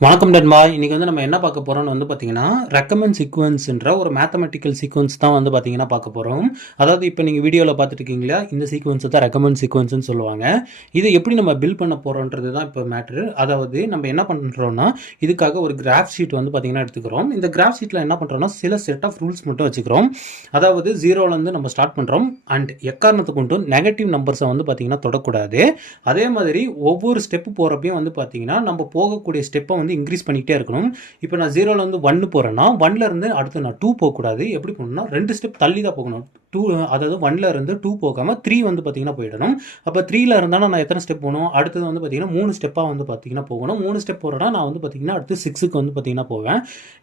வணக்கம் நண்பா. இன்னைக்கு நம்ம என்ன பார்க்க போறோம்னு பார்த்தீங்கன்னா, ரெக்கமெண்ட் சீக்வென்ஸ்ன்ற ஒரு மேத்தமேட்டிக்கல் சீக்வென்ஸ் தான் பார்த்தீங்கன்னா பார்க்க போறோம். அதாவது இப்ப நீங்க வீடியோல பார்த்துட்டு இருக்கீங்களா, இந்த சீக்வென்ஸ் தான் ரெக்கமெண்ட் சீக்வென்ஸ்ன்னு சொல்லுவாங்க. இதை எப்படி நம்ம பில்ட் பண்ண போறோம்ன்றது தான் இப்ப மேட்டர். அதாவது நம்ம என்ன பண்றோம்னா, இதுக்காக ஒரு கிராஃப் ஷீட் பார்த்தீங்கன்னா எடுத்துக்கிறோம். இந்த கிராஃப் ஷீட்ல என்ன பண்றோம்னா, சில செட் ஆஃப் ரூல்ஸ் மட்டும் வச்சுக்கிறோம். அதாவது 0ல இருந்து நம்ம ஸ்டார்ட் பண்றோம் அண்ட் எக்காரணத்தை கொண்டும் நெகட்டிவ் நம்பர்ஸை பார்த்தீங்கன்னா தொடக்கூடாது. அதே மாதிரி ஒவ்வொரு ஸ்டெப் போறப்பையும் பார்த்தீங்கன்னா, நம்ம போகக்கூடிய ஸ்டெப்பை இன்க்ரீஸ் பண்ணிக்கிட்டே இருக்கணும். இப்போ நான் 0ல இருந்து 1 போறேன்னா 1ல இருந்து அடுத்து நான் 2 போகக்கூடாது. எப்படி போகணும்னா 2 ஸ்டெப் தள்ளி தான் போகணும். 2 அதாவது 1ல இருந்து 2 போகாம 3 பார்த்தீங்கன்னா போயிடணும். அப்போ 3ல இருந்தாலும் நான் எத்தனை ஸ்டெப் போகணும், அடுத்தது பார்த்தீங்கன்னா 3 ஸ்டெப்பாக பார்த்தீங்கன்னா போகணும். 3 ஸ்டெப் போகிறேன்னா நான் பார்த்தீங்கன்னா அடுத்து 6க்கு பார்த்தீங்கன்னா போவேன்.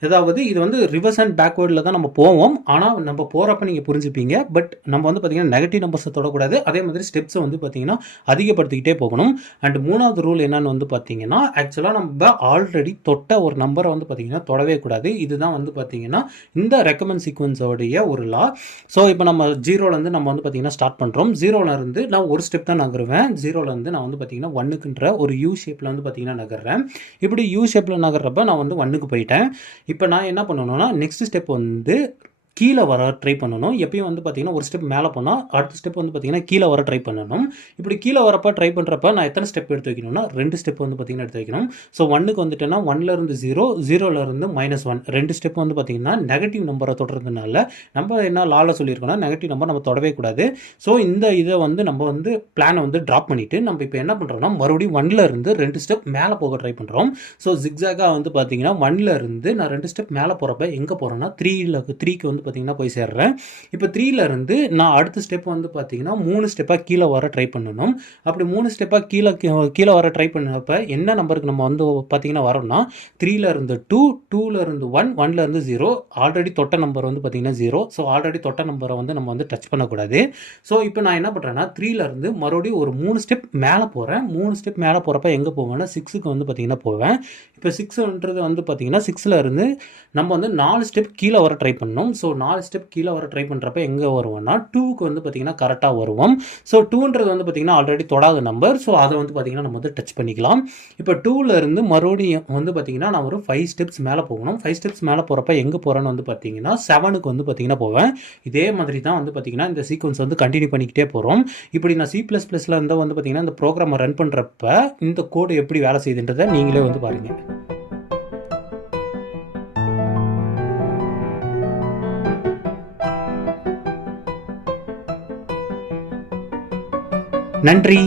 அதாவது இது ரிவர்ஸ் அண்ட் பேக்வேர்டில் தான் நம்ம போவோம். ஆனால் நம்ம போகிறப்ப நீங்கள் புரிஞ்சுப்பீங்க. பட் நம்ம பார்த்தீங்கன்னா நெகட்டிவ் நம்பர்ஸை தொடக்கூடாது. அதே மாதிரி ஸ்டெப்ஸை பார்த்தீங்கன்னா அதிகப்படுத்திக்கிட்டே போகணும். அண்ட் மூணாவது ரூல் என்னன்னு பார்த்தீங்கன்னா, ஆக்சுவலாக நம்ம ஆல்ரெடி தொட்ட ஒரு நம்பரை பார்த்தீங்கன்னா தொடவே கூடாது. இதுதான் பார்த்தீங்கன்னா இந்த ரெக்கமெண்ட் சீக்வன்ஸோடைய ஒரு லா. ஸோ இப்போ நம்ம 0லேருந்து நம்ம பார்த்தீங்கன்னா ஸ்டார்ட் பண்ணுறோம். 0லேருந்து நான் ஒரு ஸ்டெப் தான் நகருவேன். 0லேருந்து நான் பார்த்தீங்கன்னா 1க்குன்ற ஒரு யூ ஷேப்பில் பார்த்தீங்கன்னா நகர்றேன். இப்படி யூ ஷேப்பில் நகர்றப்ப நான் 1க்கு போயிட்டேன். இப்போ நான் என்ன பண்ணணும்னா, நெக்ஸ்ட் ஸ்டெப் கீழே வர ட்ரை பண்ணணும். எப்பயும் பார்த்தீங்கன்னா ஒரு ஸ்டெப் மேலே போனால் அடுத்த ஸ்டெப் பார்த்தீங்கன்னா கீழே வர ட்ரை பண்ணணும். இப்படி கீழே வரப்போ ட்ரை பண்ணுறப்ப நான் எத்தனை ஸ்டெப் எடுத்து வைக்கணும்னா 2 ஸ்டெப் பார்த்தீங்கன்னா எடுத்து வைக்கணும். ஸோ 1க்கு வந்துட்டேன்னா 1லேருந்து 0, 0லேருந்து -1 2 ஸ்டெப் பார்த்தீங்கன்னா நெகட்டிவ் நம்பரை தொடர்றதுனால நம்ம என்ன லாவில் சொல்லியிருக்கோம்னா நெகட்டிவ் நம்பர் நம்ம தொடவே கூடாது. ஸோ இந்த இதை நம்ம பிளானை ட்ராப் பண்ணிவிட்டு நம்ம இப்போ என்ன பண்ணுறோம்னா மறுபடியும் 1லேருந்து 2 ஸ்டெப் மேலே போக ட்ரை பண்ணுறோம். ஸோ ஜிக்ஸாகாக பார்த்தீங்கன்னா 1லேருந்து நான் 2 ஸ்டெப் மேலே போகிறப்ப எங்கே போகிறேன்னா 3க்கு பார்த்தீங்கன்னா போய் சேர்றேன். இப்போ 3ல இருந்து நான் அடுத்த ஸ்டெப் பார்த்தீங்கன்னா 3 ஸ்டெப்பாக கீழே வர ட்ரை பண்ணணும். அப்படி 3 ஸ்டெப்பாக கீழே வர ட்ரை பண்ணப்ப என்ன நம்பருக்கு நம்ம பார்த்தீங்கன்னா வரோம்னா 3ல இருந்து 2, 2ல இருந்து 1, 1ல இருந்து 0. ஆல்ரெடி தொட்ட நம்பர் பார்த்தீங்கன்னா 0. ஸோ ஆல்ரெடி தொட்ட நம்பரை நம்ம டச் பண்ணக்கூடாது. ஸோ இப்போ நான் என்ன பண்ணுறேன்னா 3ல இருந்து மறுபடியும் ஒரு 3 ஸ்டெப் மேலே போகிறேன். 3 ஸ்டெப் மேலே போகிறப்ப எங்கே போவேன்னா 6க்கு பார்த்தீங்கன்னா போவேன். இப்போ 6ன்றது பார்த்தீங்கன்னா 6ல இருந்து நம்ம 4 ஸ்டெப் கீழே வர ட்ரை பண்ணணும். ஸோ 4 ஸ்டெப் கீழே வர ட்ரை பண்ணுறப்ப எங்கே வருவோம்னா 2க்கு பார்த்தீங்கன்னா கரெக்டாக வருவோம். ஸோ 2ன்றது பார்த்தீங்கன்னா ஆல்ரெடி தொடாத நம்பர். ஸோ அதை பார்த்தீங்கன்னா நம்ம டச் பண்ணிக்கலாம். இப்போ 2ல இருந்து மறுபடியும் பார்த்தீங்கன்னா நான் ஒரு 5 ஸ்டெப்ஸ் மேலே போகணும். 5 ஸ்டெப்ஸ் மேலே போகிறப்ப எங்கே போகிறேன்னு பார்த்தீங்கன்னா 7க்கு பார்த்தீங்கன்னா போவேன். இதே மாதிரி தான் பார்த்தீங்கன்னா இந்த சீக்வன்ஸ் கண்டினியூ பண்ணிக்கிட்டே போகிறோம். இப்படி நான் C++ல இருந்தால் பார்த்தீங்கன்னா இந்த ப்ரோக்ராமை ரன் பண்ணுறப்ப இந்த கோடு எப்படி வேலை செய்யுதுன்றதை நீங்களே பாருங்கள். நன்றி.